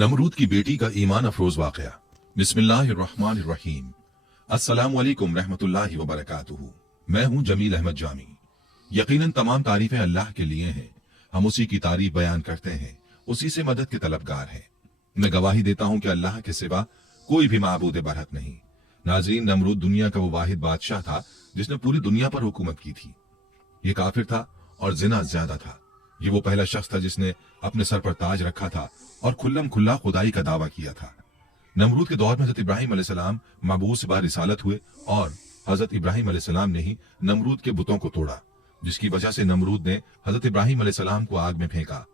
नमरूद की बेटी का ईमान अफरोज वाकया। बिस्मिल्लाहिर्रहमानिर्रहीम। अस्सलामु अलैकुम रहमतुल्लाहि व बरकातुहू। मैं हूं जमील अहमद जामी। यकीनन तमाम तारीफें अल्लाह के लिए हैं। हम उसी की तारीफ बयान करते हैं, उसी से मदद के तलबगार हैं। मैं गवाही देता हूं कि अल्लाह के सिवा कोई भी माबूद बरहक नहीं। नाज़रीन, नमरूद दुनिया का वो वाहिद बादशाह था जिसने पूरी दुनिया पर हुकूमत की थी। ये काफिर था और जिना ज्यादा था। ये वो पहला शख्स था जिसने अपने सर पर ताज रखा था और खुल्लम खुल्ला खुदाई का दावा किया था। नमरूद के दौर में हजरत इब्राहिम अलैहिस्सलाम मबूस बार रिसालत हुए और हजरत इब्राहिम अलैहिस्सलाम ने ही नमरूद के बुतों को तोड़ा, जिसकी वजह से नमरूद ने हजरत इब्राहिम अलैहिस्सलाम को आग में फेंका।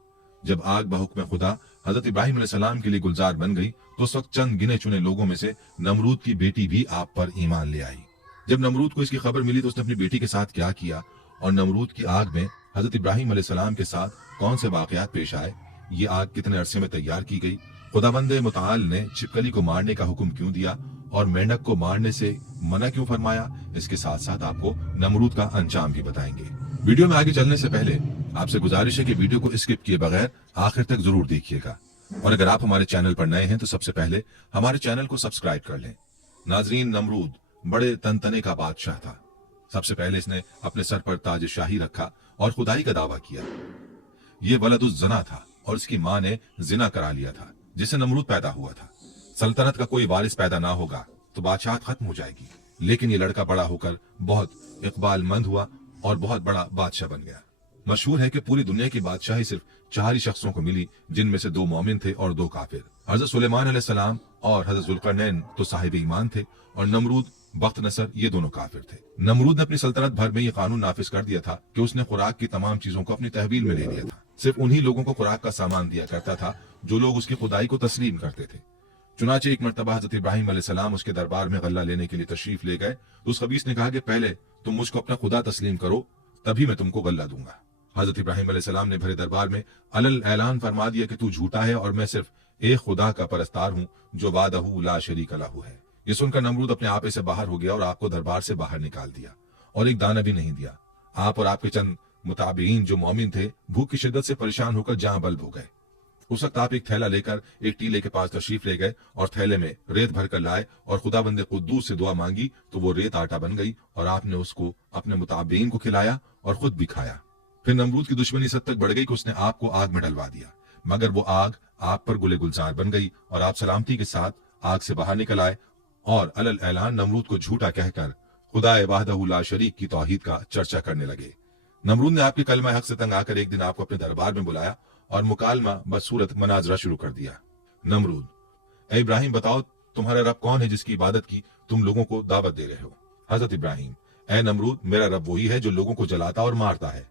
जब आग बहुक्म खुदा हजरत इब्राहिम अलैहिस्सलाम के लिए गुलजार बन गई तो उस वक्त चंद गिने चुने लोगों में से नमरूद की बेटी भी आप पर ईमान ले आई। जब नमरूद को इसकी खबर मिली तो उसने अपनी बेटी के साथ क्या किया और नमरूद की आग में हजरत इब्राहिम अलैहिस्सलाम के साथ कौन से वाकयात पेश आए, ये आग कितने अरसे में तैयार की गई, खुदावंद मुताल ने छिपकली को मारने का हुक्म क्यों दिया और मेंढक को मारने से मना क्यों फरमाया, इसके साथ साथ आपको नमरूद का अंजाम भी बताएंगे। वीडियो में आगे चलने से पहले आपसे गुजारिश है कि वीडियो को स्किप किए बगैर आखिर तक जरूर देखिएगा और अगर आप हमारे चैनल पर नए हैं तो सबसे पहले हमारे चैनल को सब्सक्राइब कर लें। नाजरीन, नमरूद बड़े तनतने का बादशाह था। सबसे पहले इसने अपने सर पर ताज शाही रखा और खुदाई का दावा किया। ये वलदुज जना था और इसकी मां ने जिना करा लिया था, जिससे नमरूद पैदा हुआ था। सल्तनत का कोई वारिस पैदा ना होगा तो बादशाहत खत्म हो जाएगी, लेकिन ये लड़का बड़ा होकर बहुत इकबालमंद हुआ और बहुत बड़ा बादशाह बन गया। मशहूर है कि पूरी दुनिया की बादशाही सिर्फ 4 ही शख्सों को मिली, जिनमें से 2 मोमिन थे और 2 काफिर। हजरत सुलेमान अलैहिस्सलाम और हजरत जुल्करनैन तो साहिब ईमान थे और नमरूद बख्त नसर ये दोनों काफिर थे। नमरूद ने अपनी सल्तनत भर में ये कानून नाफिज कर दिया था कि उसने खुराक की तमाम चीजों को अपनी तहवील में ले लिया था। सिर्फ उन्हीं लोगों को खुराक का सामान दिया करता था जो लोग उसकी खुदाई को तस्लीम करते थे। चुनाचे एक मरतबा हजरत इब्राहिम अलैहिस्सलाम उसके दरबार में गल्ला लेने के लिए तशरीफ ले गए तो उस खबीस ने कहा कि पहले तुम मुझको अपना खुदा तस्लीम करो, तभी मैं तुमको गल्ला दूंगा। हजरत इब्राहिम अलैहिस्सलाम ने भरे दरबार में अलल ऐलान फरमा दिया कि तू झूठा है और मैं सिर्फ एक खुदा का परस्तार हूँ जो वादहू ला शरीक लहू है। ये सुनकर नमरूद अपने आपे से बाहर हो गया और आपको दरबार से बाहर निकाल दिया और एक दाना भी नहीं दिया। आप और आपके चंद मुताबिईन जो मोमिन थे भूख की शिद्दत से परेशान होकर जहां बल्ब हो गए। उस वक्त आप एक थैला लेकर एक टीले के पास तशरीफ ले गए और थैले में रेत भरकर लाए और खुदाबंद कुद्दूस से दुआ मांगी तो वो रेत आटा बन गई और आपने उसको अपने मुताबिईन को खिलाया और खुद भी खाया। फिर नमरूद की दुश्मनी इस हद तक बढ़ गई कि उसने आपको आग में डलवा दिया, मगर वो आग आप पर गुले गुलजार बन गई और आप सलामती के साथ आग से बाहर निकल आए और अलल ऐलान नमरूद को झूठा कहकर खुदाए वाहदहू ला शरीक की तौहीद का चर्चा करने लगे। नमरूद ने आपके कलमा हक से तंग आकर एक दिन आपको अपने दरबार में बुलाया और मुकालमा बसूरत मनाजरा शुरू कर दिया। नमरूद, ए इब्राहिम, बताओ तुम्हारा रब कौन है जिसकी इबादत की तुम लोगों को दावत दे रहे हो? हजरत इब्राहिम, ए नमरूद, मेरा रब वही है जो लोगों को जलाता और मारता है।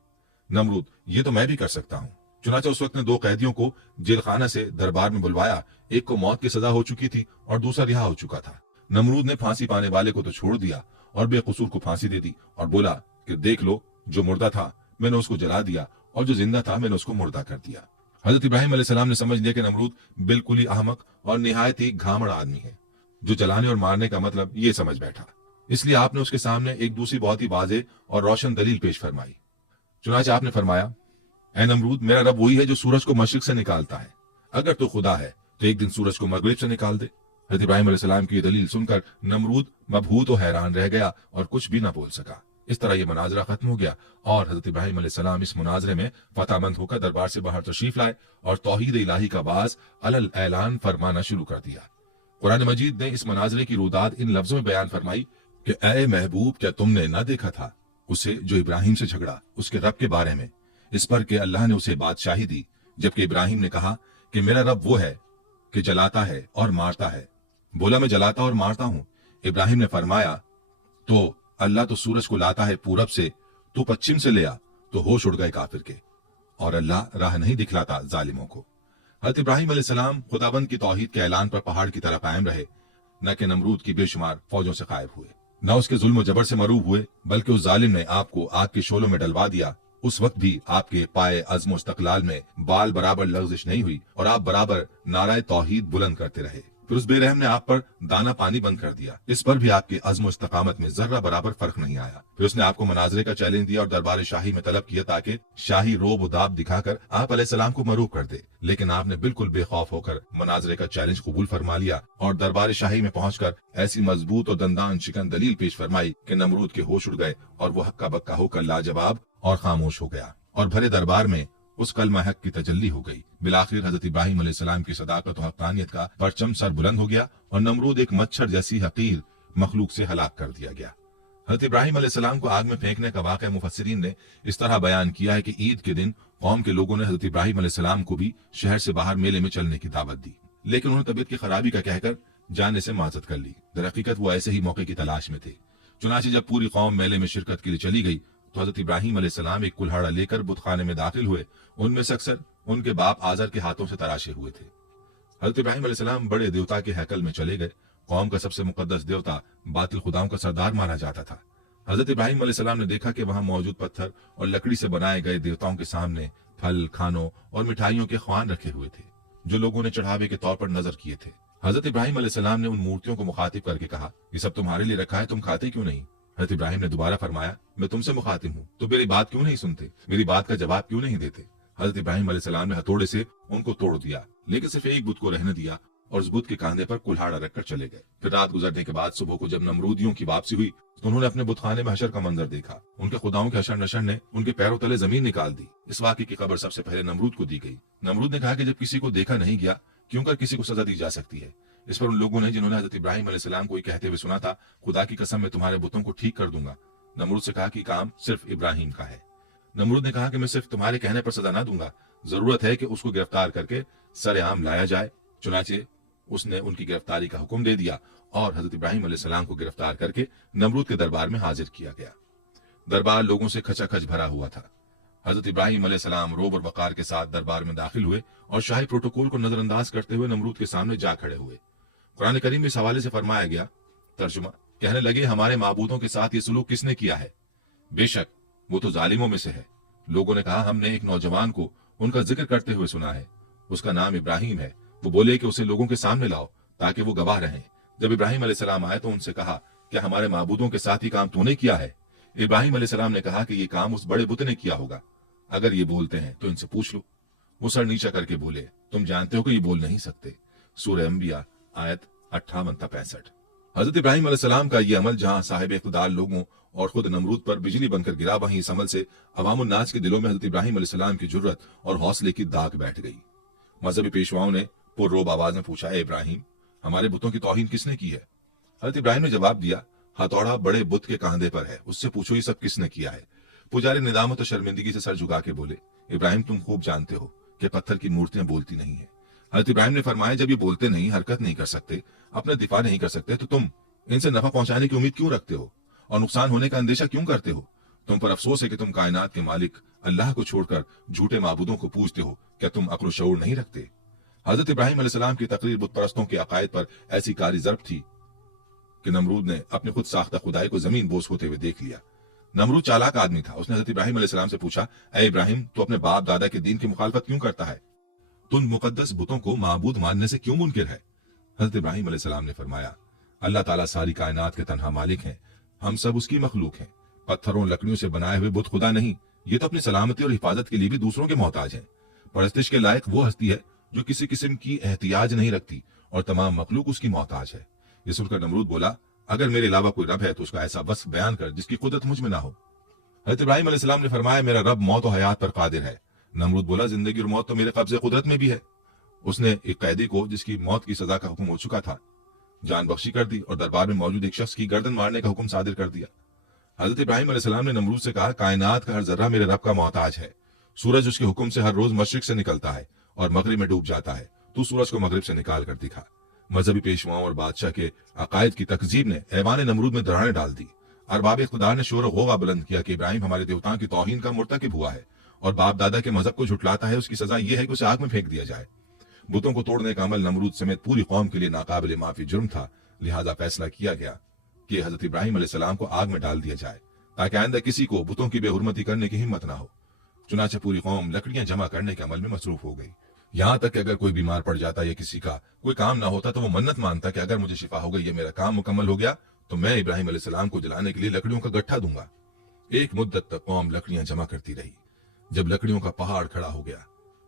नमरूद, ये तो मैं भी कर सकता हूँ। चुनाचा उस वक्त ने 2 कैदियों को जेल खाना से दरबार में बुलवाया। एक को मौत की सजा हो चुकी थी और दूसरा रिहा हो चुका था। नमरूद ने फांसी पाने वाले को तो छोड़ दिया और बेकसूर को फांसी दे दी और बोला कि देख लो, जो मुर्दा था मैंने उसको जला दिया और जो जिंदा था मैंने उसको मुर्दा कर दिया। हजरत इब्राहिम अलैहिस्सलाम ने समझ लिया कि नमरूद बिल्कुल ही अहमक और निहायत ही घामड़ आदमी है जो जलाने और मारने का मतलब ये समझ बैठा। इसलिए आपने उसके सामने एक दूसरी बहुत ही वाज़ेह और रोशन दलील पेश फरमाई। चुनांचे आपने फरमाया, ए नमरूद, मेरा रब वही है जो सूरज को मशरिक से निकालता है। अगर तो खुदा है तो एक दिन सूरज को मगरिब से निकाल दे। हजरत इब्राहिम अलैहिस्सलाम की दलील सुनकर नमरूद मबहूत और हैरान रह गया और कुछ भी न बोल सका। इस तरह यह मुनाजरा खत्म हो गया और हजरत इब्राहिम अलैहिस्सलाम इस मुनाजरे में फतहमंद होकर दरबार से बाहर तशरीफ लाए और तौहीद इलाही का बाज अलल ऐलान फरमाना शुरू कर दिया। कुरान मजीद ने इस मुनाजरे की रुदाद इन लफ्जों में बयान फरमाई कि ए महबूब, क्या तुमने न देखा था उसे जो इब्राहिम से झगड़ा उसके रब के बारे में, इस पर कि अल्लाह ने उसे बादशाही दी, जबकि इब्राहिम ने कहा कि मेरा रब वो है कि जलाता है और मारता है। बोला, मैं जलाता और मारता हूं। इब्राहिम ने फरमाया, तो अल्लाह तो सूरज को लाता है पूरब से, तू पश्चिम से ले आ। तो होश उड़ गए काफिर के और अल्लाह राह नहीं दिखलाता जालिमों को। हज़रत इब्राहिम अलैहिस्सलाम खुदाबंद की तौहीद के ऐलान पर पहाड़ की तरह कायम रहे, न कि नमरूद की बेशुमार फौजों से गायब हुए, न उसके जुल्म जबर से मरूब हुए, बल्कि उस जालिम ने आपको आग के शोलों में डलवा दिया। उस वक्त भी आपके पाए अज़्म इस्तक़लाल में बाल बराबर लग़ज़िश नहीं हुई और आप बराबर नाराए तौहीद बुलंद करते रहे। फिर उस बेरहम ने आप पर दाना पानी बंद कर दिया। इस पर भी आपके अज़्म व इस्तकामत में जर्रा बराबर फर्क नहीं आया। फिर उसने आपको मनाजरे का चैलेंज दिया और दरबार शाही में तलब किया ताकि शाही रोब उदाब दिखाकर आप अलैहिस्सलाम को मरूब कर दे, लेकिन आपने बिल्कुल बेखौफ होकर मनाजरे का चैलेंज कबूल फरमा लिया और दरबार शाही में पहुंचकर ऐसी मजबूत और दंदान शिकन दलील पेश फरमाई कि नमरूद के होश उड़ गए और वो हक्का बक्का होकर लाजवाब और खामोश हो गया और भरे दरबार में उस कलमा हक की तजल्ली हो गई। बिलाखिर हजरत इब्राहिम अलैहिस्सलाम की सदाकत और हक्कानियत का परचम सर बुलंद हो गया और नमरूद एक मच्छर जैसी हकीर मखलूक से हलाक कर दिया गया। हजरत इब्राहिम अलैहिस्सलाम को आग में फेंकने का वाक़या मुफस्सिरीन ने इस तरह बयान किया है कि ईद के दिन कौम के लोगों ने हजरत इब्राहिम अलैहिस्सलाम को भी शहर से बाहर मेले में चलने की दावत दी, लेकिन उन्होंने तबीयत की खराबी का कहकर जाने से माजत कर ली। दरहकीकत वो ऐसे ही मौके की तलाश में थे। चुनांचे जब पूरी कौम मेले में शिरकत के लिए चली गई तो हजरत इब्राहिम अलैहिस्सलाम एक कुल्हाड़ा लेकर बुतखाने में दाखिल हुए। उनमें से अक्सर उनके बाप आजर के हाथों से तराशे हुए थे। हजरत इब्राहिम अलैहिस्सलाम बड़े देवता के हैकल में चले गए। कौम का सबसे मुकद्दस देवता बातिल खुदाओं का सरदार माना जाता था। हजरत इब्राहिम अलैहिस्सलाम ने देखा कि वहां मौजूद पत्थर और लकड़ी से बनाए गए देवताओं के सामने फल, खानों और मिठाइयों के ख्वान रखे हुए थे जो लोगों ने चढ़ावे के तौर पर नजर किए थे। हजरत इब्राहिम अलैहिस्सलाम ने उन मूर्तियों को मुखातिब करके कहा, ये सब तुम्हारे लिए रखा है, तुम खाते क्यों नहीं? हजरत इब्राहिम ने दोबारा फरमाया, मैं तुमसे मुखातिब हूँ तो मेरी बात क्यों नहीं सुनते, मेरी बात का जवाब क्यों नहीं देते? हजरत इब्राहिम अलैहिस्सलाम ने हथौड़े से उनको तोड़ दिया, लेकिन सिर्फ एक बुत को रहने दिया और उस बुत के कांधे पर कुल्हाड़ा रखकर चले गए। फिर रात गुजरने के बाद सुबह को जब नमरूदियों की वापसी हुई तो उन्होंने अपने बुतखाने में हशर का मंजर देखा। उनके खुदाओं के हशर नशर ने उनके पैरों तले जमीन निकाल दी। इस वाक़े की खबर सबसे पहले नमरूद को दी गई। नमरूद ने कहा कि जब किसी को देखा नहीं गया क्यों कर किसी को सजा दी जा सकती है? इस पर उन लोगों ने जिन्होंने हजरत इब्राहिम अलैहिस्सलाम को कहते हुए सुना था, खुदा की कसम मैं तुम्हारे बुतों को ठीक कर दूंगा, नमरूद से कहा कि काम सिर्फ इब्राहिम का है। नमरूद ने कहा कि मैं सिर्फ तुम्हारे कहने पर सजा ना दूंगा, जरूरत है कि उसको गिरफ्तार करके सरेआम लाया जाए। चुनाचे उसने उनकी गिरफ्तारी का हुक्म दे दिया और हजरत इब्राहिम अलैहिस्सलाम को गिरफ्तार करके नमरूद के दरबार में हाजिर किया गया। दरबार लोगों से खचाखच भरा हुआ था। हजरत इब्राहिम अलैहिस्सलाम रोब और वकार के साथ दरबार में दाखिल हुए और शाही प्रोटोकॉल को नजरअंदाज करते हुए नमरूद के सामने जा खड़े हुए। कुरान करीम में इस हवाले से फरमाया गया, तर्जुमा, कहने लगे हमारे माबूदों के साथ ये सलूक किसने किया है? बेशक वो तो जालिमों में से है। लोगों ने कहा, हमने एक नौजवान को उनका जिक्र करते हुए सुना है, उसका नाम इब्राहिम है। वो बोले कि उसे लोगों के सामने लाओ ताकि वो गवाह रहें। जब इब्राहिम अलैहिस्सलाम आए तो उनसे कहा, क्या हमारे माबूदों के साथ ही काम तूने किया है? इब्राहिम अलैहिस्सलाम ने कहा कि ये काम उस बड़े बुत ने किया होगा, अगर ये बोलते हैं तो इनसे पूछ लो। वो सर नीचा करके बोले, तुम जानते हो कि ये बोल नहीं सकते। सूरह अंबिया आयत 58-65। हजरत इब्राहिम अलैहिस्सलाम का ये अमल जहां साहिब इक़्तिदार लोगों और खुद नमरूद पर बिजली बनकर गिरा, वहीं इस अमल से अवामुन नास के दिलों में हजरत इब्राहिम अलैहिस्सलाम की जुर्रत और हौसले की दाग बैठ गई। मजहबी पेशवाओं ने पुररोब आवाज में पूछा, है इब्राहिम, हमारे बुतों की तौहीन किसने की है? हजरत इब्राहिम ने जवाब दिया, हथौड़ा बड़े बुत के कांधे पर है, उससे पूछो ये सब किसने किया है। पुजारी निदामत और शर्मिंदगी से सर झुका के बोले, इब्राहिम तुम खूब जानते हो कि पत्थर की मूर्तियां बोलती नहीं है। हजरत इब्राहिम ने फरमाया, जब ये बोलते नहीं, हरकत नहीं कर सकते, अपना दिफा नहीं कर सकते, तो तुम इनसे नफा पहुंचाने की उम्मीद क्यों रखते हो और नुकसान होने का अंदेशा क्यों करते हो? तुम पर अफसोस है कि तुम कायनात के मालिक अल्लाह को छोड़कर झूठे माबूदों को पूजते हो। क्या तुम अक्ल शऊर नहीं रखते? हजरत इब्राहिम अलैहिस्सलाम की तकरीर बुत परस्तों के अकायद पर ऐसी कारी ज़र्ब थी कि नमरूद ने अपने खुद साख्ता खुदाई को जमीन बोस होते हुए देख लिया। नमरूद चालाक आदमी था। उसने हजरत इब्राहिम अलैहिस्सलाम से पूछा, ऐ इब्राहिम, तू अपने बाप दादा के दीन की मुखालफत क्यों करता है? तुम मुकद्दस बुतों को माबूद मानने से क्यों मुनकिर है? हजरत इब्राहिम अलैहिस्सलाम ने फरमाया, अल्लाह ताला सारी कायनात के तन्हा मालिक हैं, हम सब उसकी मखलूक हैं। पत्थरों लकड़ियों से बनाए हुए बुत खुदा नहीं, ये तो अपनी सलामती और हिफाजत के लिए भी दूसरों के मोहताज हैं। परस्तिश के लायक वो हस्ती है जो किसी किस्म की एहतियाज नहीं रखती और तमाम मखलूक उसकी मोहताज है। ये सुनकर नमरूद बोला, अगर मेरे अलावा कोई रब है तो उसका ऐसा वस्फ बयान कर जिसकी कुदरत मुझ में ना हो। हजरत इब्राहिम अलैहिस्सलाम ने फरमाया, मेरा रब मौत और हयात पर कादिर है। नमरूद बोला, जिंदगी और मौत तो मेरे कब्जे कुदरत में भी है। उसने एक कैदी को जिसकी मौत की सजा का हुक्म हो चुका था जान बख्शी कर दी और दरबार में मौजूद एक शख्स की गर्दन मारने का हुक्म सादिर कर दिया। हजरत इब्राहिम अलैहिस्सलाम ने नमरूद से कहा, कायनात का हर जर्रा मेरे रब का मोहताज है। सूरज उसके हुक्म से हर रोज मशरिक से निकलता है और मगरिब में डूब जाता है। तू सूरज को मगरिब से निकाल कर दिखा। मजहबी पेशवाओं और बादशाह के अकायद की तकजीब ने ऐवान नमरूद में दरारें डाल दी। अरबाब इख्तिदार ने शोर गोगा बुलंद किया कि इब्राहिम हमारे देवताओं की तौहीन का मुर्तकिब हुआ है और बाप दादा के मजहब को झुटलाता है। उसकी सजा यह है कि उसे आग में फेंक दिया जाए। बुतों को तोड़ने का अमल नमरूद समेत पूरी कौम के लिए नाकाबिल माफी जुर्म था। लिहाजा फैसला किया गया कि हजरत इब्राहिम अलैहिस्सलाम को आग में डाल दिया जाए ताकि आइंदा किसी को बुतों की बेहुरमती करने की हिम्मत ना हो। चुनाचे पूरी कौम लकड़ियां जमा करने के अमल में मसरूफ हो गई। यहाँ तक कि अगर कोई बीमार पड़ जाता या किसी का कोई काम ना होता तो वो मन्नत मानता कि अगर मुझे शिफा हो गई, ये मेरा काम मुकम्मल हो गया, तो मैं इब्राहिम अलैहिस्सलाम को जलाने के लिए लकड़ियों का गट्ठा दूंगा। एक मुद्दत तक कौम लकड़ियां जमा करती रही। जब लकड़ियों का पहाड़ खड़ा हो गया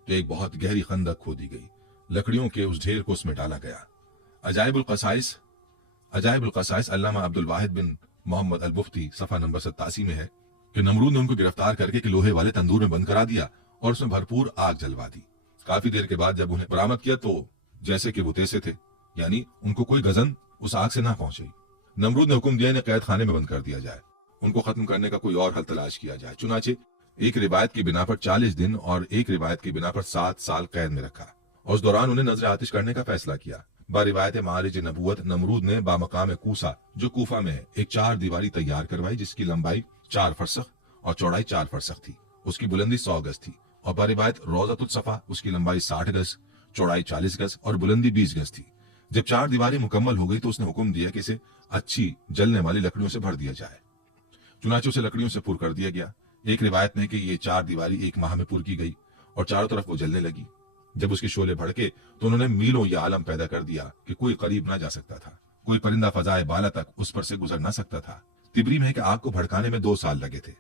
तो एक बहुत गहरी खंदक खोदी गई। लकड़ियों के उस ढेर को उसमें डाला गया। अजाइबुल क़साइस अल्लामा अब्दुल वाहिद बिन मोहम्मद अल मुफ्ती सफ़ा नंबर 87 में है कि नमरूद ने उनको गिरफ्तार करके कि लोहे वाले तंदूर में बंद करा दिया और उसमें भरपूर आग जलवा दी। काफी देर के बाद जब उन्हें बरामद किया तो जैसे कि वो तैसे थे, यानी उनको कोई गजन उस आग से ना पहुंची। नमरूद ने हुक्म दिया इन्हें कैद खाने में बंद कर दिया जाए, उनको खत्म करने का कोई और हल तलाश किया जाए। चुनाचे एक रिवायत की बिना पर 40 दिन और एक रिवायत की बिना पर 7 साल कैद में रखा और उस दौरान उन्हें नजर आतिश करने का फैसला किया। बारिवायत मारिज नबूवत नमरूद ने बामकाम कूसा जो कूफा में है एक 4 दीवारी तैयार करवाई जिसकी लंबाई 4 फरसख और चौड़ाई 4 फरसख थी। उसकी बुलंदी 100 गज थी और बारिवायत रोज़तुल सफा उसकी लंबाई 60 गज, चौड़ाई 40 गज और बुलंदी 20 गज थी। जब 4 दीवारें मुकम्मल हो गई तो उसने हुक्म दिया कि इसे अच्छी जलने वाली लकड़ियों से भर दिया जाए। चुनाचे उसे लकड़ियों से पुर कर दिया गया। एक रिवायत में कि ये 4 दीवारी 1 माह में पुर की गई और चारों तरफ वो जलने लगी। जब उसके शोले भड़के तो उन्होंने मीलों यह आलम पैदा कर दिया कि कोई करीब ना जा सकता था, कोई परिंदा फजाए बाला तक उस पर से गुजर ना सकता था। तिबरी में कि आग को भड़काने में 2 साल लगे थे।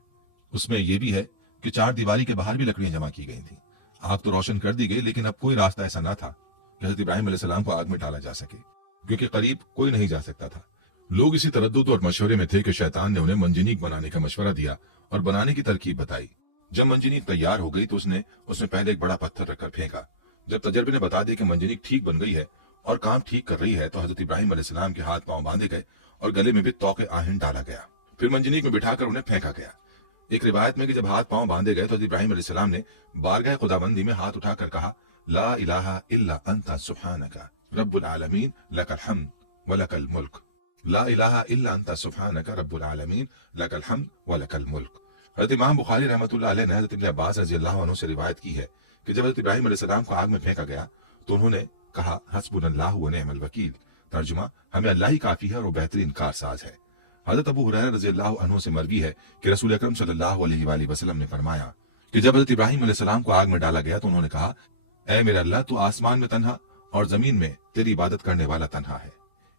उसमें यह भी है कि 4 दीवारी के बाहर भी लकड़ियां जमा की गई थी। आग तो रोशन कर दी गई, लेकिन अब कोई रास्ता ऐसा ना था कि हज़रत इब्राहिम अलैहिस्सलाम को आग में डाला जा सके, क्योंकि करीब कोई नहीं जा सकता था। लोग इसी तरद्दुद और मशवरे में थे कि शैतान ने उन्हें मंजनीक बनाने का मशवरा दिया और बनाने की तरकीब बताई। जब मंजनीक तैयार हो गई तो उसने उसमें पहले एक बड़ा पत्थर रखकर फेंका। जब तजर्बे ने बता दिया कि मंजनीक ठीक बन गई है और काम ठीक कर रही है तो हज़रत इब्राहिम अलैहिस्सलाम के हाथ पांव बांधे गए और गले में भी तौके आहिन डाला गया। फिर मंजनीक में बिठाकर उन्हें फेंका गया। एक रिवायत में कि जब हाथ पांव बांधे गए तो हज़रत इब्राहिम अलैहिस्सलाम ने बारगाह खुदाबंदी में हाथ उठाकर कहा, ला इलाहा इल्ला अंता सुब्हानका रब्बुल आलमीन लकल हम्द व लकल मुल्क। ला इलाहा इल्ला अंता सुब्हानका रब्बुल आलमीन लकल हम्द व लकल मुल्क। हज़रत इमाम बुखारी रहमतुल्लाह अलैह ने हज़रत इब्न अब्बास रज़ियल्लाहु अन्हु से रिवायत की है कि जब हज़रत इब्राहिम अलैहिस्सलाम को आग में फेंका गया तो उन्होंने कहा, हस्बुनल्लाहु व निअमल वकील। तर्जुमा, हमें अल्लाह ही काफी है और वो बेहतरीन कारसाज है। हज़रत अबू हुरैरा रज़ियल्लाहु अन्हु से मरवी है कि रसूल अकरम सल्लल्लाहु अलैहि वसल्लम ने फरमाया कि जब हज़रत इब्राहिम अलैहिस्सलाम को आग में डाला गया तो उन्होंने कहा, ऐ मेरे अल्लाह, तू आसमान में तन्हा और जमीन में तेरी इबादत करने वाला तन्हा है।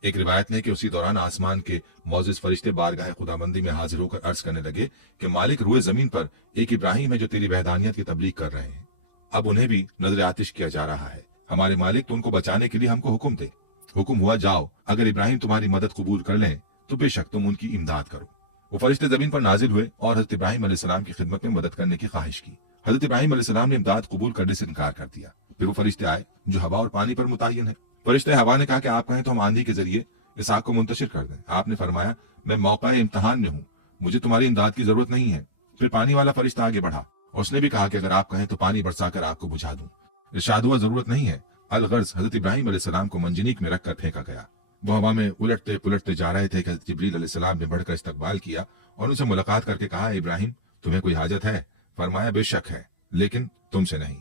एक रिवायत में कि उसी दौरान आसमान के मौजिज़ फरिश्ते बारगाह खुदाबंदी में हाजिर होकर अर्ज करने लगे कि मालिक, रुए जमीन पर एक इब्राहिम है जो तेरी वहदानियत की तबलीग कर रहे हैं। अब उन्हें भी नजर आतिश किया जा रहा है। हमारे मालिक, तो उनको बचाने के लिए हमको हुक्म दे। हुक्म हुआ, जाओ, अगर इब्राहिम तुम्हारी मदद कबूल कर लें तो बेशक तुम उनकी इमदाद करो। वो फरिश्ते जमीन पर नाजिल हुए और हज़रत इब्राहिम अलैहिस्सलाम की खिदमत में मदद करने की ख्वाहिश की। हज़रत इब्राहिम अलैहिस्सलाम ने इमदाद कबूल करने से इनकार कर दिया। फिर वो फरिश्ते आए जो हवा और पानी पर मुतय्यन है। फरिश्ते हवा ने कहा कि आप कहें तो हम आंधी के जरिए इस आग को मुंतशिर कर दें। आपने फरमाया, मैं मौका इम्तिहान में हूँ, मुझे तुम्हारी इमदाद की जरूरत नहीं है। फिर पानी वाला फरिश्ता आगे बढ़ा और उसने भी कहा कि अगर आप कहें तो पानी बरसाकर आग को बुझा दूं। इरशाद हुआ, जरूरत नहीं है। अलगर्ज हज़रत इब्राहिम अलैहिस्सलाम को मंजनीक में रखकर फेंका गया। वो हवा में उलटते पुलटते जा रहे थे कि हज़रत जिब्रील अलैहिस्सलाम ने बढ़कर इस्तकबाल किया और उनसे मुलाकात करके कहा, इब्राहिम, तुम्हें कोई हाजत है? फरमाया, बेशक है, लेकिन तुमसे नहीं।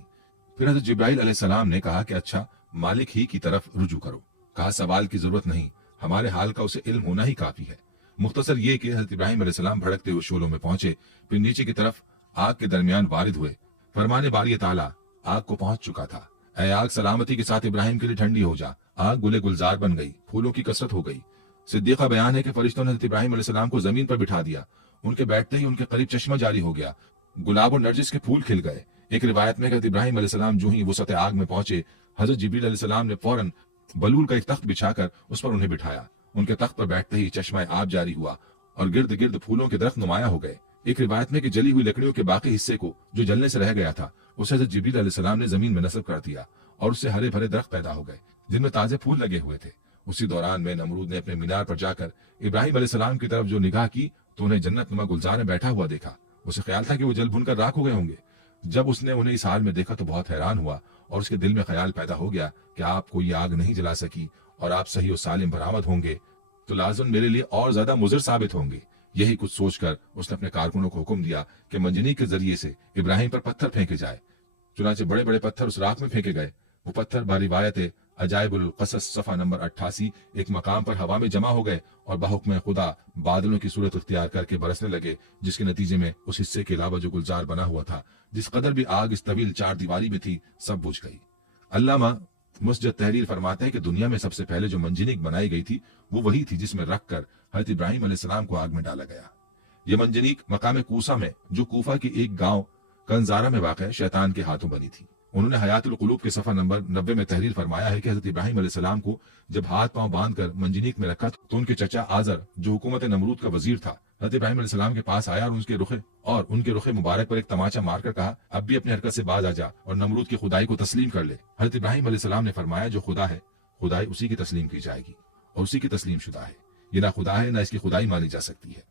फिर हज़रत जिब्राइल अलैहिस्सलाम ने कहा कि अच्छा, मालिक ही की तरफ रुजू करो। कहा, सवाल की जरूरत नहीं, हमारे हाल का उसे इल्म होना ही काफी है। मुख्तसर ये कि हज़रत इब्राहिम अलैहिस्सलाम भड़कते हुए शोलों में पहुंचे, फिर नीचे की तरफ आग के दरमियान वारिद हुए। फरमाने बारी ताला आग को पहुंच चुका था, ऐ आग, सलामती के साथ इब्राहिम के लिए ठंडी हो जा। आग गुले गुलजार बन गई, फूलों की कसरत हो गई। सिद्दीक़ा बयान है कि फरिश्तों ने हज़रत इब्राहिम अलैहिस्सलाम को जमीन पर बिठा दिया। उनके बैठते ही उनके करीब चश्मा जारी हो गया, गुलाब और नरजिस के फूल खिल गए। एक रिवायत में हज़रत इब्राहिम अलैहिस्सलाम जो ही वसत आग में पहुंचे, हज़रत जिब्रील अलैहिस्सलाम ने फौरन बलूल का एक तख्त बिछाकर उस पर उन्हें बिठाया। उनके तख्त पर बैठते ही चश्मा आब जारी हुआ और गिर्द गिर्द फूलों के दरख्त नुमाया हो गए। एक रिवायत में कि जली हुई लकड़ियों के बाकी हिस्से को जो जलने से रह गया था उसे हज़रत जिब्रील अलैहिस्सलाम ने जमीन में नस्ब कर दिया और उससे हरे भरे दरख्त पैदा हो गए जिनमें ताजे फूल लगे हुए थे। उसी दौरान में नमरूद ने अपने मीनार पर जाकर इब्राहिम अलैहिस्सलाम की तरफ जो निगाह की तो उन्हें जन्नत नुमा गुलजार में बैठा हुआ देखा। उसे ख्याल था कि वो जल भुनकर राख हो गए होंगे। जब उसने उन्हें इस हाल में देखा तो बहुत हैरान हुआ और उसके दिल में ख्याल पैदा हो गया कि आपको ये आग नहीं जला सकी और आप सही और सालिम बरामद होंगे तो लाज़िम मेरे लिए और ज्यादा मुज़िर साबित होंगे। यही कुछ सोचकर उसने अपने कारकुनों को हुक्म दिया कि मंजनी के जरिए से इब्राहिम पर पत्थर फेंके जाए। चुनाचे बड़े बड़े पत्थर उस राख में फेंके गए। वो पत्थर बारिवायत अजाइबुल क़सस सफ़ा नंबर 88 एक मकाम पर हवा में जमा हो गए और बाहुक्म खुदा बादलों की सूरत इख्तियार करके बरसने लगे, जिसके नतीजे में उस हिस्से के अलावा जो गुलजार बना हुआ था, जिस कदर भी आग इस तवील 4 दीवारी में थी, सब बुझ गई। अल्लामा मुस्जद तहरीर फरमाते हैं कि दुनिया में सबसे पहले जो मंजनीक बनाई गई थी वो वही थी जिसमें रखकर हज़रत इब्राहिम अलैहिस्सलाम को आग में डाला गया। ये मंजनीक मकाम कूसा में, जो कूफा के एक गांव कंजारा में वाक़ शैतान के हाथों बनी थी। उन्होंने हयातुल क़ुलूब के सफ़ा नंबर 90 में तहरीर फरमाया है कि हज़रत इब्राहिम अलैहिस्सलाम को जब हाथ पांव बांधकर मंजनीक में रखा तो उनके चचा आज़र, जो हुकूमत नमरूद का वजीर था, हज़रत इब्राहिम अलैहिस्सलाम के पास आया और उनके रुखे मुबारक पर एक तमाचा मारकर कहा, अब भी अपनी हरकत से बाज आ जा और नमरूद की खुदाई को तस्लीम कर ले। हज़रत इब्राहिम अलैहिस्सलाम ने फरमाया, जो खुदा है खुदाई उसी की तस्लीम की जाएगी और उसी की तस्लीम शुदा है। ये ना खुदा है ना इसकी खुदाई मानी जा सकती है।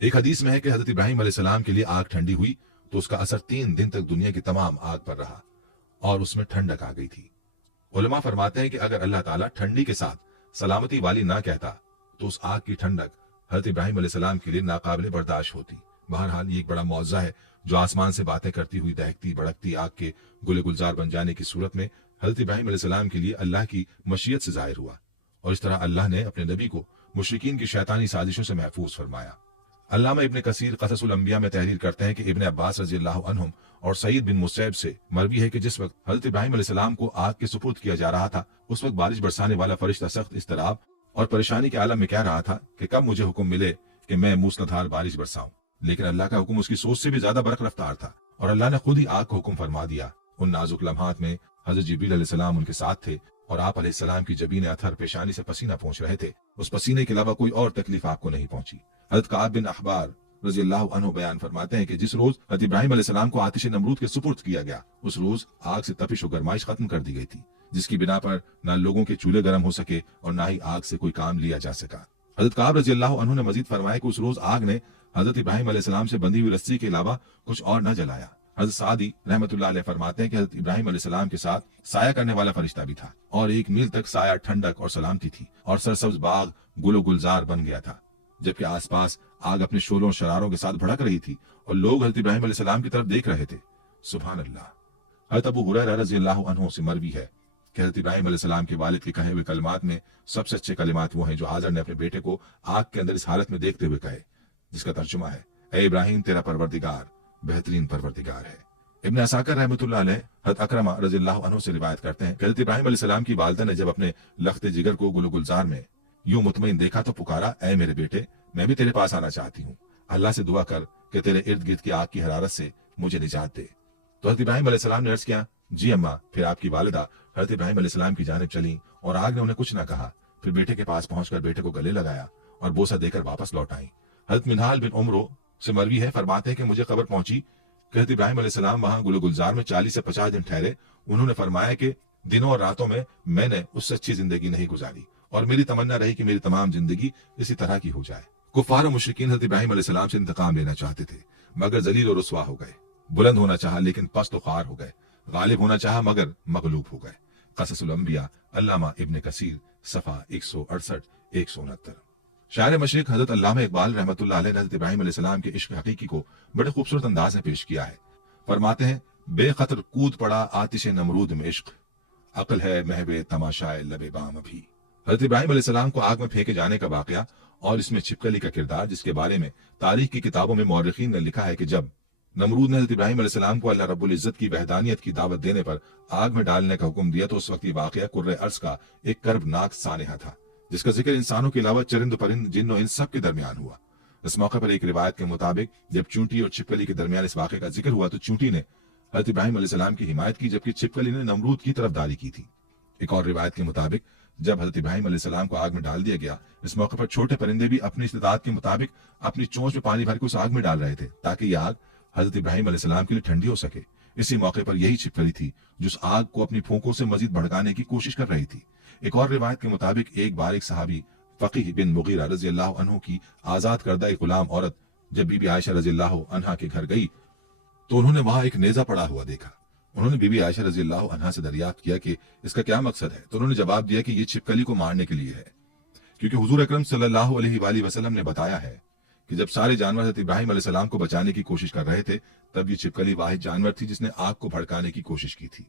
एक हदीस में है कि हज़रत इब्राहिम अलैहिस्सलाम के लिए आग ठंडी हुई तो उसका असर 3 दिन तक दुनिया की तमाम आग पर रहा और उसमें ठंडक आ गई थी। उलमा फरमाते हैं कि अगर अल्लाह ताला ठंडी के साथ सलामती वाली ना कहता तो उस आग की ठंडक हज़रत इब्राहिम अलैहिस्सलाम के लिए नाकाबिले बर्दाश्त होती। बहरहाल ये एक बड़ा मौज़ा है जो आसमान से बातें करती हुई दहकती भड़कती आग के गुले गुलजार बन जाने की सूरत में हज़रत इब्राहिम अलैहिस्सलाम के लिए अल्लाह की मशीयत से ज़ाहिर हुआ और इस तरह अल्लाह ने अपने नबी को मुशरिकीन की शैतानी साजिशों से महफूज फरमाया। अल्लामा इब्न कसीर क़ससुल अंबिया में तहरीर करते हैं कि इब्न अब्बास रज़ियल्लाहु अन्हुम और सईद बिन मुसैब से मरवी है कि जिस वक्त हज़रत इब्राहिम अलैहिस्सलाम को आग के सुपुर्द किया जा रहा था उस वक्त बारिश बरसाने वाला फरिश्ता सख्त इज़्तिराब और परेशानी के आलम में कह रहा था कि कब मुझे हुक्म मिले कि मैं मूसलाधार बारिश बरसाऊं। लेकिन अल्लाह का हुक्म उसकी सोच से भी ज्यादा बरक रफ्तार था और अल्लाह ने खुद ही आग को हुक्म फरमा दिया। उन नाजुक लम्हात में हज़रत जिब्रील अलैहिस्सलाम उनके साथ थे और आप अलैहिस्सलाम की जबीन अथर पेशानी से पसीना पहुंच रहे थे। उस पसीने के अलावा कोई और तकलीफ आपको नहीं पहुंची। हज़रत काब बिन अहबार रज़ियल्लाहु अन्हु बयान फरमाते हैं कि जिस रोज हज़रत इब्राहिम अलैहिस्सलाम को आतिश नमरूद के सुपुर्द किया गया उस रोज आग से तपिश और गरमाइश खत्म कर दी गई थी, जिसकी बिना पर न लोगों के चूल्हे गर्म हो सके और न ही आग से कोई काम लिया जा सका। हज़रत काब रज़ियल्लाहु अन्हु ने मजीद फरमाया कि उस रोज आग ने हज़रत इब्राहिम अलैहिस्सलाम से बंधी हुई रस्सी के अलावा कुछ और न जलाया। हज़रत सादी रहमतुल्लाह अलैह फरमाते हैं कि हज़रत इब्राहिम अलैहिस्सलाम के साथ साया करने वाला फरिश्ता भी था और 1 मील तक साया ठंडक और सलामती थी और सरसब्ज बाग गुलो गुलजार बन गया था, जबकि आसपास आग अपने शोलों और शरारों के साथ भड़क रही थी और लोग हज़रत इब्राहिम अलैहिस्सलाम की तरफ देख रहे थे। सुभान अल्लाह। हज़रत अबू हुरैरा रज़ियल्लाहु अन्हु से मरवी है कि हज़रत इब्राहिम अलैहिस्सलाम के वालिद के कहे हुए कलिमात में सबसे अच्छे कलिमात वो हैं जो हाज़र ने अपने बेटे को आग के अंदर इस हालत में देखते हुए कहे, जिसका तर्जुमा है, ए इब्राहिम तेरा परवरदिगार बेहतरीन परवरदिगार है। इब्न असाकिर रहमतुल्लाह अलैह हज़रत अकरमा रज़ियल्लाहु अन्हु से रिवायत करते हैं कि हज़रत इब्राहिम अलैहिस्सलाम की वालिदा ने जब अपने लख्ते जिगर को गुलो गुलजार में यूं मुतमईन देखा तो पुकारा, ए मेरे बेटे मैं भी तेरे पास आना चाहती हूँ, अल्लाह से दुआ कर कि तेरे इर्द गिर्द की आग की हरारत से मुझे निजात दे। तो हज़रत इब्राहिम अलैहिस्सलाम ने अर्ज किया, जी अम्मा। फिर आपकी वालिदा हज़रत इब्राहिम अलैहिस्सलाम की जानिब चली और आग ने उन्हें कुछ न कहा। फिर बेटे के पास पहुंचकर बेटे को गले लगाया और बोसा देकर वापस लौट आई। हज़रत मिनहाल बिन उमरो से मरवी है, फरमाते हैं कि मुझे खबर पहुंची कि हज़रत इब्राहिम अलैहिस्सलाम वहां गुलो गुलजार में 40 से 50 दिन ठहरे। उन्होंने फरमाया कि दिनों और रातों में मैंने उससे अच्छी जिंदगी नहीं गुजारी और मेरी तमन्ना रही कि मेरी तमाम जिंदगी इसी तरह की हो जाए। कुफार और मुशरिकीन हज़रत इब्राहिम अलैहिस्सलाम से इंतकाम लेना चाहते थे मगर जलील और रुस्वा हो गए। बुलंद होना चाहा लेकिन पस्त और ख्वार हो गए। गालिब होना चाहा मगर मगलूब हो गए। क़ससुल अंबिया अल्लामा इब्न कसीर सफ़ा 168-169। शायर मशरिक हज़रत अल्लामा इकबाल रहमतुल्लाह अलैह ने हज़रत इब्राहिम अलैहिस्सलाम के इश्क हकीकी को बड़े खूबसूरत अंदाज में पेश किया है। फरमाते हैं, बेखतर कूद पड़ा आतिश नमरूद में इश्क, अक्ल है महवे तमाशाए लबे बाम अभी। हज़रत इब्राहिम अलैहिस्सलाम को आग में फेंके जाने का वाक़या और इसमें छिपकली का किरदार, जिसके बारे में तारीख की किताबों में मौरखीन ने लिखा है कि जब नमरूद ने हज़रत इब्राहिम अलैहिस्सलाम को अल्लाह रब्बुल इज़्ज़त की वहदानियत की दावत देने पर आग में डालने का हुक्म दिया तो उस वक्त ये वाक़या कुर्रे अर्ज़ का एक कर्बनाक सानहा था, जिसका जिक्र इंसानों के अलावा चरिंद परिंद जिन्न और इन सब के दरमियान हुआ। इस मौके पर एक रिवायत के मुताबिक जब चूंटी और छिपकली के दरमियान इस वाक़े का जिक्र हुआ तो चूंटी ने हज़रत इब्राहिम अलैहिस्सलाम की हिमायत की, जबकि छिपकली ने नमरूद की तरफदारी की थी। एक और रिवायत के मुताबिक जब हज़रत इब्राहिम अलैहिस्सलाम को आग में डाल दिया गया, इस मौके पर छोटे परिंदे भी अपनी इस्तिताअत के मुताबिक अपनी चोंच में पानी भर के उस आग में डाल रहे थे ताकि यह आग हज़रत इब्राहिम अलैहिस्सलाम के लिए ठंडी हो सके। इसी मौके पर यही छिपकली थी जो उस आग को अपनी फूंकों से मजीद भड़काने की कोशिश कर रही थी। एक और रिवायत के मुताबिक एक बार एक सहाबी फकीह बिन मुगीरा रज़ियल्लाहु अन्हु की आजाद करदा एक गुलाम औरत जब बीबी आयशा रज़ियल्लाहु अन्हा के घर गई तो उन्होंने वहां एक नेजा पड़ा हुआ देखा। उन्होंने बीबी आयशा रज़ियल्लाहु अन्हा से दरियाफ्त किया कि इसका क्या मकसद है, तो उन्होंने जवाब दिया कि ये छिपकली को मारने के लिए है, क्योंकि हुजूर अकरम सल्लल्लाहु अलैहि वसल्लम ने बताया है कि जब सारे जानवर हज़रत इब्राहिम अलैहिस्सलाम को बचाने की कोशिश कर रहे थे तब ये छिपकली वाहिद जानवर थी जिसने आग को भड़काने की कोशिश की थी।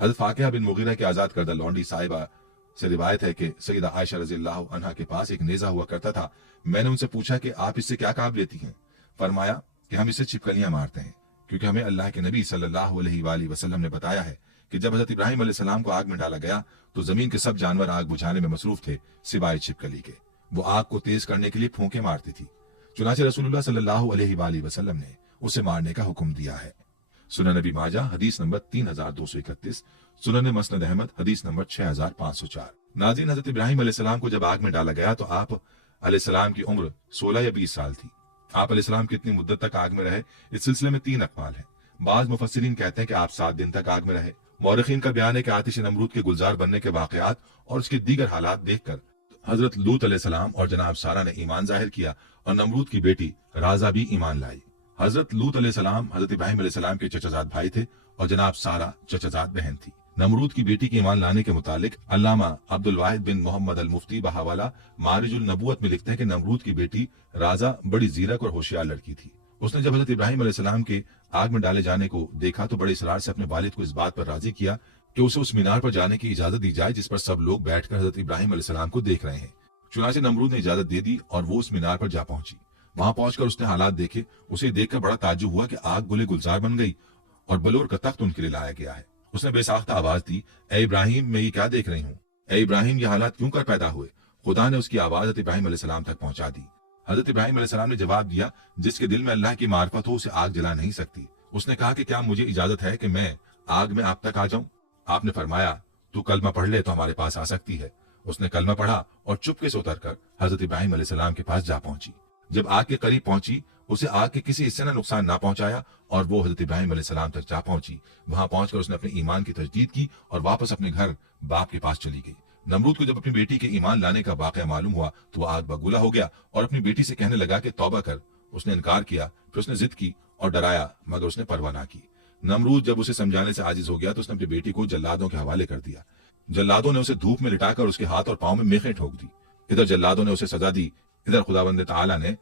हज़रत फाकिहा बिन मुगीरा के आजाद करदा लौंडी साहिबा से रिवायत है कि सैयदा आयशा रज़ियल्लाहु अन्हा के पास एक नेजा हुआ करता था। मैंने उनसे पूछा कि आप इससे क्या काम लेती हैं? फरमाया कि हम इससे छिपकलियां मारते हैं। क्योंकि हमें अल्लाह के नबी सल्लल्लाहु अलैहि वसल्लम ने बताया है कि जब हजरत इब्राहिम अलैहिस्सलाम को आग में डाला गया तो जमीन के सब जानवर आग बुझाने में मसरूफ थे सिवाय छिपकली के। वो आग को तेज करने के लिए फूंके मारती थी। चुनाचे रसूलुल्लाह सल्लल्लाहु अलैहि वसल्लम ने उसे मारने का हुक्म दिया है। सुनन नबी माजा हदीस नंबर 3231, सुनन मसनद अहमद हदीस नंबर 6504। नाज़रीन, हजरत इब्राहिम अलैहिस्सलाम को जब आग में डाला गया तो आप अलैहिस्सलाम की उम्र 16 या 20 साल थी। आप अलैहिस्सलाम कितनी मुद्दत तक आग में रहे, इस सिलसिले में 3 अक़वाल हैं। बाज़ मुफस्सिरीन कहते हैं कि आप 7 दिन तक आग में रहे। मौरखीन का बयान है कि आतिश नमरूद के गुलजार बनने के वाक़यात और उसके दीगर हालात देखकर हजरत लूत अलैहिस्सलाम और जनाब सारा ने ईमान जाहिर किया और नमरूद की बेटी राजा भी ईमान लाई। हजरत लूत अलैहिस्सलाम हजरत इब्राहिम अलैहिस्सलाम के चचाजाद भाई थे और जनाब सारा चचाजाद बहन थी। नमरूद की बेटी के ईमान लाने के मुतालिक अल्लामा अब्दुल वाहिद बिन मोहम्मद अल मुफ्ती बहावाला मारिजुल नबूवत में लिखते हैं कि नमरूद की बेटी राजा बड़ी जीरक और होशियार लड़की थी। उसने जब हजरत इब्राहिम अलैहिस्सलाम के आग में डाले जाने को देखा तो बड़े इसरार से अपने वालिद को इस बात पर राजी किया कि उसे उस मीनार पर जाने की इजाजत दी जाए जिस पर सब लोग बैठकर हजरत इब्राहिम अलैहिस्सलाम को देख रहे हैं। चुनाचे नमरूद ने इजाजत दे दी और वो उस मीनार पर जा पहुंची। वहां पहुंचकर उसने हालात देखे। उसे देखकर बड़ा ताज्जुब हुआ कि आग गुले गुलजार बन गई और बलूर का तख्त उनके लिए लाया गया है। उसने बेसाख्ता आवाज दी, ए इब्राहिम, मैं ये क्या देख रही हूँ? ए इब्राहिम, ये हालात क्यों कर पैदा हुए? खुदा ने उसकी आवाज हजरत इब्राहिम अलैहिस्सलाम तक पहुंचा दी। हजरत इब्राहिम अलैहिस्सलाम ने जवाब दिया, जिसके दिल में अल्लाह की मार्फत हो उसे आग जला नहीं सकती। उसने कहा कि क्या मुझे इजाजत है कि मैं आग में आप तक आ जाऊं? आपने फरमाया, तू कलमा पढ़ ले तो हमारे पास आ सकती है। उसने कलमा पढ़ा और चुपके से उतरकर हजरत इब्राहिम अलैहिस्सलाम के पास जा पहुंची। जब आग के करीब पहुंची उसे आग के किसी हिस्से ने नुकसान ना पहुंचाया और वो हजरत इब्राहिम अलैहिस्सलाम तक जा पहुंची। वहां पहुंचकर उसने अपने ईमान की तजदीद की और वापस अपने घर बाप के पास चली गई। नमरूद को जब अपनी बेटी के ईमान लाने का वाक़या मालूम हुआ तो वो आग बगुला हो गया और अपनी बेटी से कहने लगा कि तौबा कर। उसने इनकार किया, फिर उसने जिद की और डराया, मगर उसने परवाह ना की। नमरूद जब उसे समझाने से आजिज हो गया तो उसने अपनी बेटी को जल्लादों के हवाले कर दिया। जल्लादों ने उसे धूप में लिटाकर उसके हाथ और पांव में मेखें ठोक दी। इधर जल्लादों ने उसे सजा दी, इधर खुदावंद ताला ने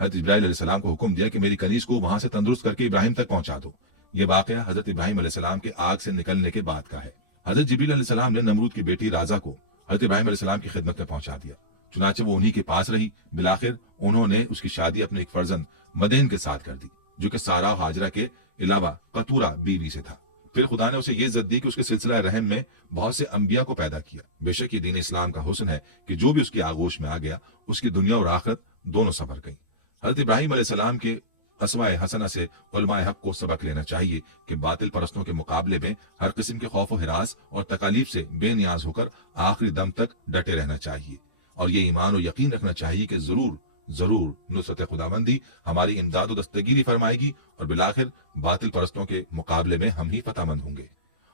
हजरत इब्राहिम अलैहिस्सलाम को हुक्म दिया कि मेरी कनीज को वहां से तंदुरुस्त करके इब्राहिम तक पहुंचा दो। ये वाक़या हजरत इब्राहिम अलैहिस्सलाम के आग से निकलने के बाद का है। हजरत जिब्रील अलैहिस्सलाम ने नमरूद की बेटी राजा को हजरत इब्राहिम अलैहिस्सलाम की खिदमत में पहुंचा दिया। चुनाचे वो उन्हीं के पास रही। बिलाखिर उन्होंने उसकी शादी अपने एक फर्जंद मदेन के साथ कर दी जो कि सारा हाजरा के अलावा कतूरा बीवी से था। फिर खुदा ने उसे ये इज्जत दी कि उसके सिलसिला रहम में बहुत से अंबिया को पैदा किया। बेशक ये दीन इस्लाम का हुस्न है कि जो भी उसकी आगोश में आ गया उसकी दुनिया और आखिरत दोनों सफर गई। हजरत इब्राहिम अलैहिस्सलाम के असवाए हसना से उलमाए हक को सबक लेना चाहिए कि बातिल परस्तों के मुकाबले में हर किस्म के खौफ हिरास और तकालीफ से बेनियाज होकर आखिरी दम तक डटे रहना चाहिए और ये ईमान और यकीन रखना चाहिए कि जरूर जरूर नुसरत खुदाबंदी हमारी इमदाद और दस्तगीरी फरमाएगी और बिलाखिर बातिल परस्तों के मुकाबले में हम ही फतहमंद होंगे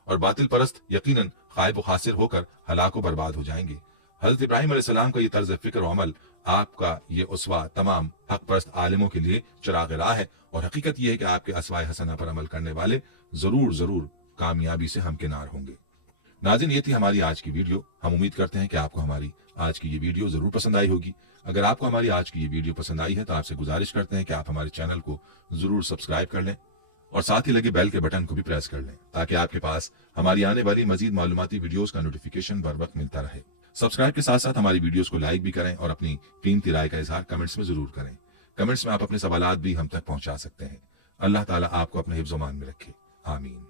और बातिल परस्त यकीनन खाइब खासिर होकर हलाक व बर्बाद हो जाएंगे। हजरत इब्राहिम अलैहिस्सलाम का ये तर्ज फिक्र और अमल, आपका ये उसवा तमाम हक परस्त आलिमों के लिए चिराग राह है और हकीकत यह है कि आपके असवाए हसना पर अमल करने वाले जरूर जरूर कामयाबी से हमकिनार होंगे। नाज़रीन, ये थी हमारी आज की वीडियो। हम उम्मीद करते हैं कि आपको हमारी आज की ये वीडियो जरूर पसंद आई होगी। अगर आपको हमारी आज की ये वीडियो पसंद आई है तो आपसे गुजारिश करते हैं कि आप हमारे चैनल को जरूर सब्सक्राइब कर लें और साथ ही लगे बेल के बटन को भी प्रेस कर लें ताकि आपके पास हमारी आने वाली मजीद मालूमाती वीडियोस का नोटिफिकेशन बर वक्त मिलता रहे। सब्सक्राइब के साथ साथ हमारी वीडियोस को लाइक भी करें और अपनी कीमती राय का इजहार कमेंट्स में जरूर करें। कमेंट्स में आप अपने सवालात भी हम तक पहुंचा सकते हैं। अल्लाह ताला आपको अपने हिफ्ज़-ओ-मान में रखे। आमीन।